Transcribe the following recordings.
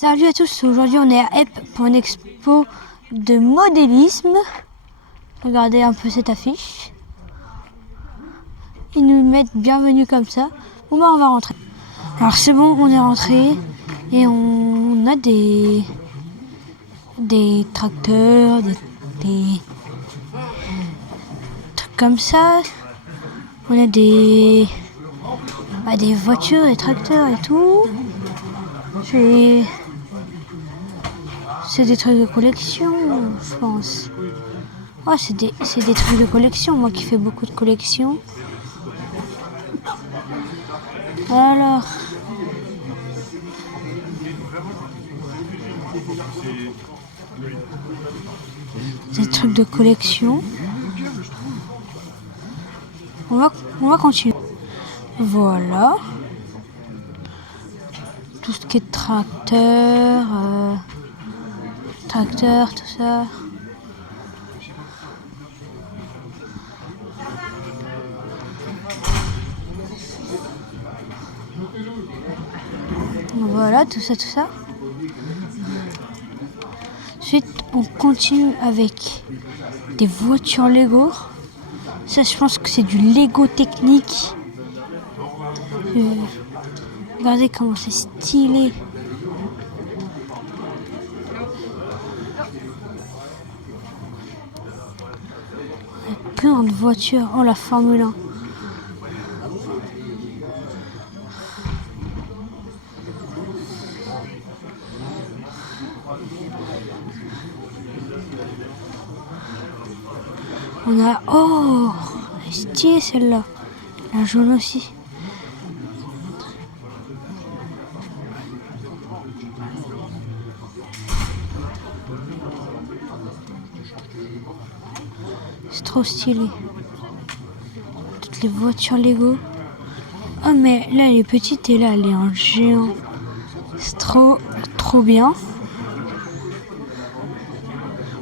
Salut à tous, aujourd'hui on est à Epp pour une expo de modélisme. Regardez un peu cette affiche. Ils nous mettent bienvenue comme ça. Bon bah on va rentrer. Alors c'est bon, on est rentré et on a des tracteurs, des trucs comme ça. On a des voitures, des tracteurs et tout. C'est des trucs de collection, je pense. Oh, c'est des trucs de collection, moi qui fais beaucoup de collection. Alors, des trucs de collection. On va continuer. Voilà. Tout ce qui est tracteur, tout ça. Voilà, tout ça. Ensuite, on continue avec des voitures Lego. Ça, je pense que c'est du Lego technique. Regardez comment c'est stylé. Il y a plein de voitures. Oh, la Formule 1. On a... Oh, elle est stylée celle-là. La jaune aussi. C'est trop stylé. Toutes les voitures Lego. Oh mais là elle est petite et là elle est en géant. C'est trop bien.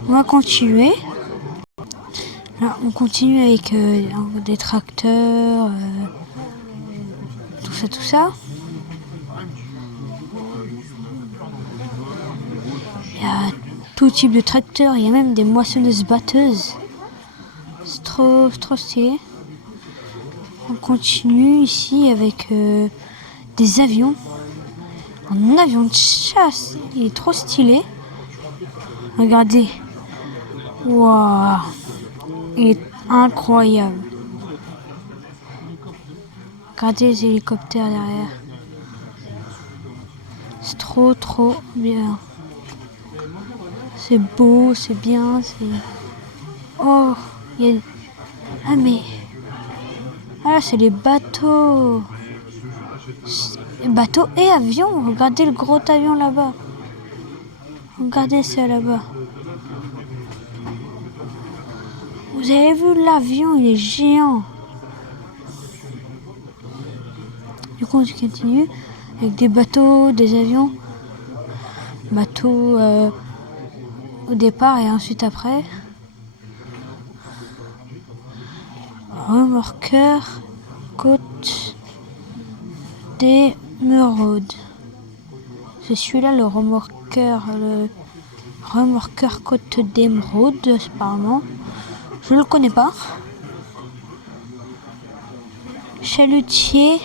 On va continuer. Là on continue avec des tracteurs. Tout ça. Il y a tout type de tracteurs. Il y a même des moissonneuses-batteuses. C'est trop stylé. On continue ici avec des avions. Un avion de chasse. Il est trop stylé. Regardez. Waouh. Il est incroyable. Regardez les hélicoptères derrière. C'est trop bien. C'est beau, c'est bien. Oh, il y a... Ah mais... Ah là, c'est les bateaux. Bateaux et avions. Regardez le gros avion là-bas. Regardez ça là-bas. Vous avez vu l'avion, il est géant. Du coup, on continue avec des bateaux, des avions. Bateaux au départ et ensuite après. Remorqueur Côte d'Émeraude. C'est celui-là le remorqueur Côte d'Émeraude, apparemment. Je ne le connais pas. Chalutier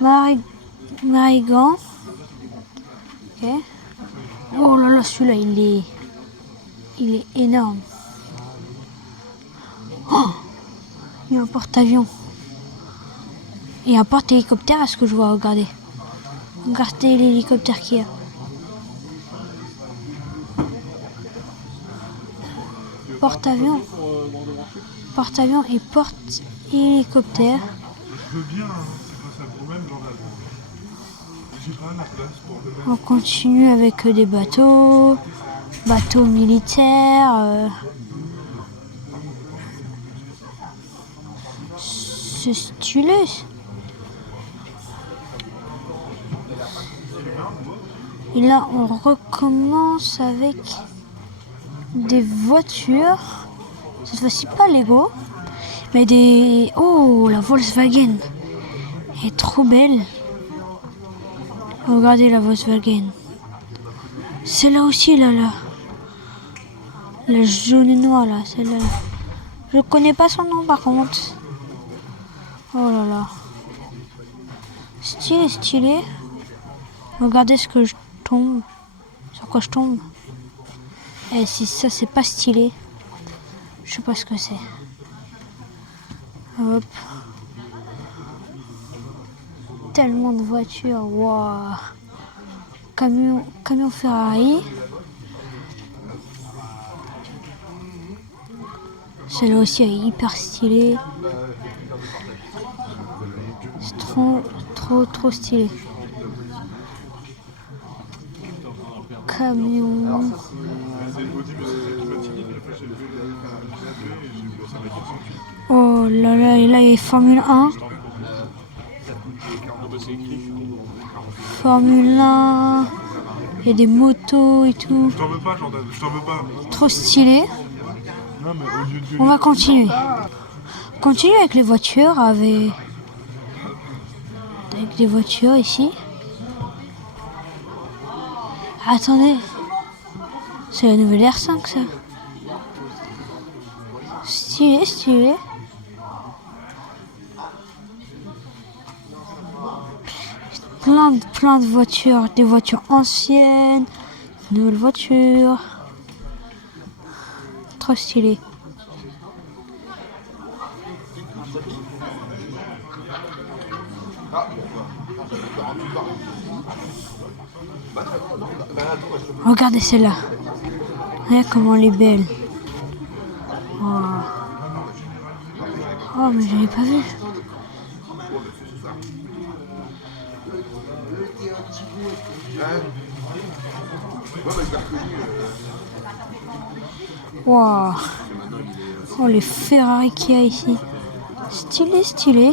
Marigan. Ok. Oh là là, celui-là, il est énorme. Oh, il y a un porte-avions. Et un porte-hélicoptère, à ce que je vois, regardez. Regardez l'hélicoptère qu'il y a. Porte-avions et porte-hélicoptère. On continue avec des bateaux militaires. C'est stylé. Et là, on recommence avec des voitures. Cette fois-ci, pas Lego, mais des... Oh, la Volkswagen. Elle est trop belle. Regardez la Volkswagen. Celle-là aussi, là. La jaune et noire, là, celle-là. Je connais pas son nom, par contre. Oh là là. Stylé. Regardez ce que je tombe. Sur quoi je tombe. Et si ça, c'est pas stylé. Je sais pas ce que c'est. Hop. Tellement de voitures. Waouh. Camion Ferrari. Celle-là aussi est hyper stylée. C'est trop stylé. Camion. Oh là là, et là il y a Formule 1. Formule 1. Il y a des motos et tout. Je t'en veux pas, Jordan, je t'en veux pas. Trop stylé. Non, mais au lieu de... On va continuer. Continue avec les voitures, avec des voitures ici. Attendez. C'est la nouvelle R5 ça. Stylé. Plein de voitures, des voitures anciennes, de nouvelles voitures. Trop stylé. Regardez celle-là. Regarde comment elle est belle. Oh mais je l'ai pas vue. Wow. Oh les Ferrari qu'il y a ici. Stylé.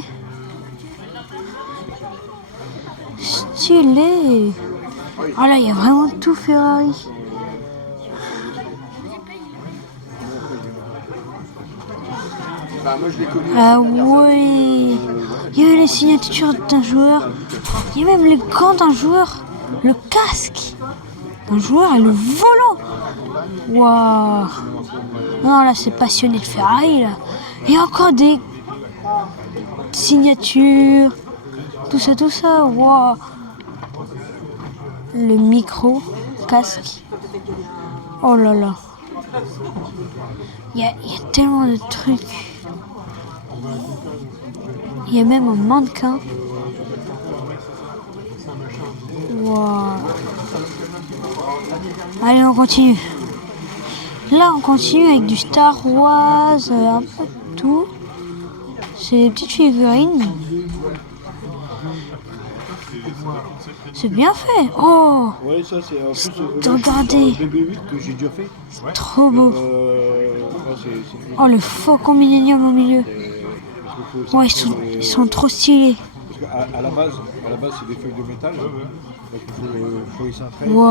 Oh là, il y a vraiment tout Ferrari. Ah ouais. Il y a les signatures d'un joueur. Il y a même les gants d'un joueur. Le casque d'un joueur et le volant. Waouh. Non, là, c'est passionné de Ferrari, là. Et encore des signatures. Tout ça. Waouh. Le micro, casque. Oh là là. Il y a tellement de trucs. Il y a même un mannequin. Waouh. Allez, on continue. Là, on continue avec du Star Wars, un peu de tout. C'est des petites figurines. C'est bien fait. Oh. Ouais, ça c'est en plus regardez. BB8 que j'ai déjà fait. C'est trop beau. C'est Oh, le faucon Millennium au milieu. Ouais, ils sont trop stylés. parce qu'à la base c'est des feuilles de métal. Donc il faut les cintrer. Wow.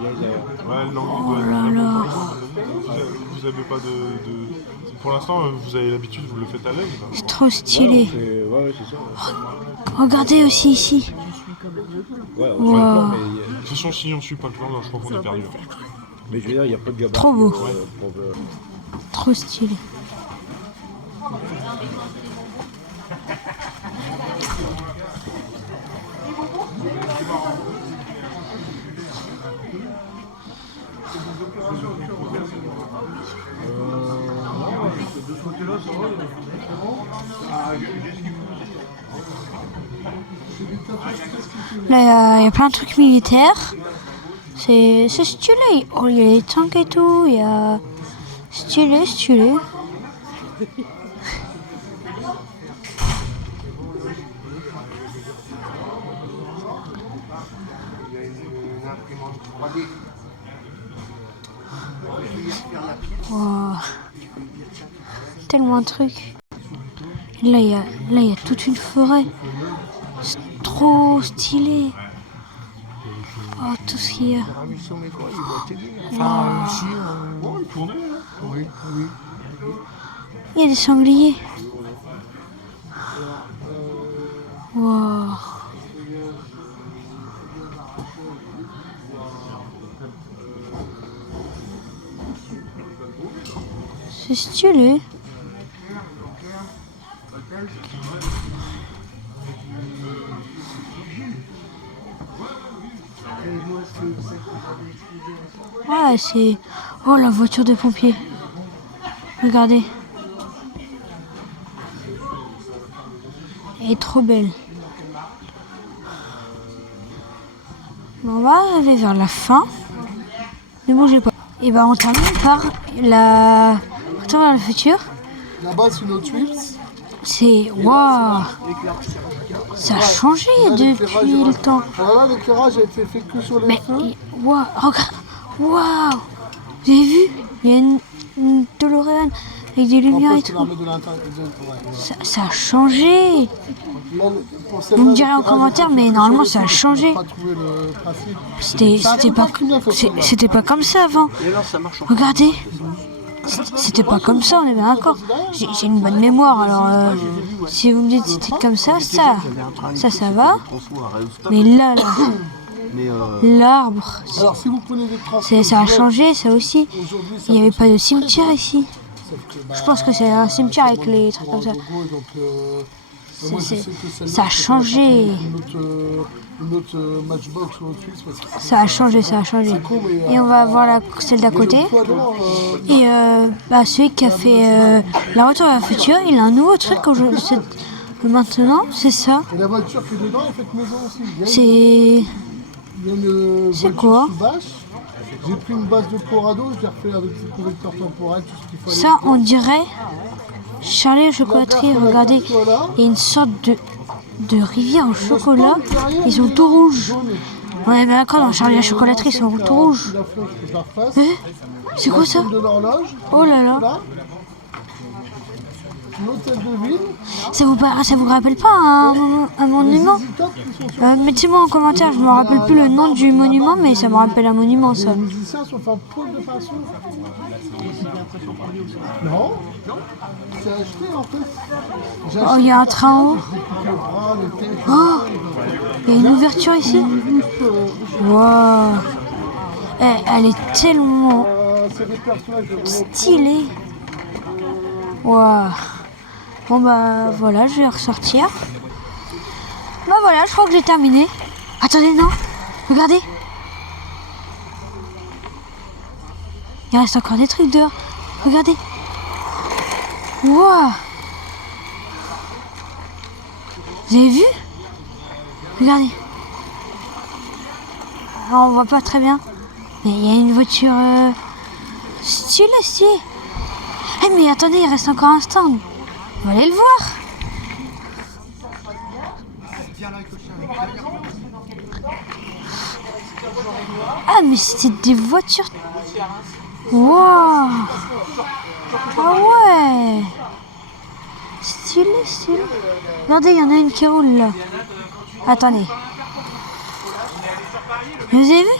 Ouais, Oh là là. Vous avez pas de... Pour l'instant, vous avez l'habitude, vous le faites à l'aise. C'est trop stylé. Ouais, c'est ça. Regardez aussi ici. Ouais, Wow. De toute façon, si on suit pas le plan, là, je crois qu'on est perdu. Mais je veux dire, il n'y a pas de gabarit. Trop beau. Trop stylé. Là, il y a plein de trucs militaires. C'est stylé. Oh, il y a les tanks et tout. Il y a... Stylé. Wow. Tellement de trucs. Là, il y a toute une forêt. C'est trop stylé. Oh, tout ce qu'il y a. Il y a des sangliers. Wow. C'est stylé. Ouais, c'est... Oh, la voiture de pompier. Regardez. Elle est trop belle. On va arriver vers la fin. Ne bougez pas. Et ben on termine par la... Retour vers le futur. Là-bas, c'est notre Wheels. C'est... Waouh! Ça a changé depuis le temps. Alors là, l'éclairage a été fait que sur les Mais... feux. Waouh! Regarde! Waouh! Vous avez vu? Il y a une DeLorean avec des lumières et tout. Ça a changé! Vous me direz en commentaire, mais normalement ça a changé. C'était pas comme ça avant. Regardez, c'était pas comme ça, on est bien d'accord. J'ai une bonne mémoire, alors si vous me dites c'était comme ça, ça va. Mais là, l'arbre, Alors, si vous prenez des transports, ça a changé, ça aussi. Il n'y avait pas de cimetière ici. Je pense que c'est un cimetière avec les trucs comme ça. Ça a changé. Ça a changé, ça a changé. Et on va voir celle d'à côté. Et celui qui a fait la retour vers le futur, il a un nouveau truc maintenant, c'est ça. Et la voiture qui est dedans, elle fait maison aussi. C'est quoi? J'ai pris une base de Corrado, je l'ai refait avec des correcteurs temporels, tout ce qu'il fallait. Ça, on dirait Charlie chocolaterie. Regardez, il y a une sorte de rivière au chocolat. Ils sont tout rouges. On est bien d'accord, dans Charlie la chocolaterie, ils sont tout rouges. C'est quoi ça? Oh là là. L'hôtel de ville. Ça vous rappelle pas un monument? Mettez-moi en commentaire, je me rappelle plus le nom du monument, mais ça me rappelle un monument, ça. Les musiciens sont en pôle de peinture. Non. C'est acheté en fait. Oh, il y a un train en haut. Oh, il y a une ouverture ici. Waouh. Elle est tellement stylée. Waouh. Bon bah voilà, je vais ressortir. Bah voilà, je crois que j'ai terminé. Attendez, non. Regardez. Il reste encore des trucs dehors. Regardez. Waouh. Vous avez vu? Regardez. Alors, on voit pas très bien. Mais il y a une voiture stylée. Eh mais attendez, il reste encore un stand. On va aller le voir. Ah mais c'était des voitures. Waouh. Ah ouais. Stylé. Regardez, il y en a une qui roule là. Attendez. Vous avez vu?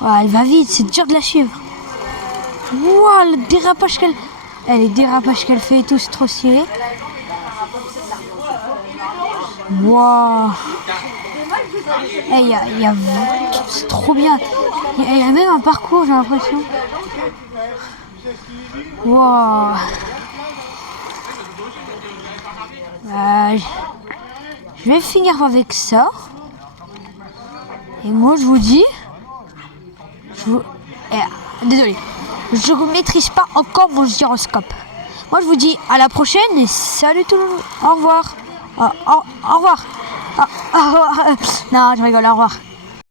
Ouais, elle va vite, c'est dur de la suivre. Waouh, le dérapage qu'elle... les dérapages qu'elle fait et tout, c'est trop stylé. Waouh. C'est trop bien. Il y a même un parcours, j'ai l'impression. Waouh. Je vais finir avec ça. Et moi, je vous dis... désolé. Je ne maîtrise pas encore mon gyroscope. Moi, je vous dis à la prochaine et salut tout le monde. Au revoir. Au revoir. Non, je rigole, au revoir.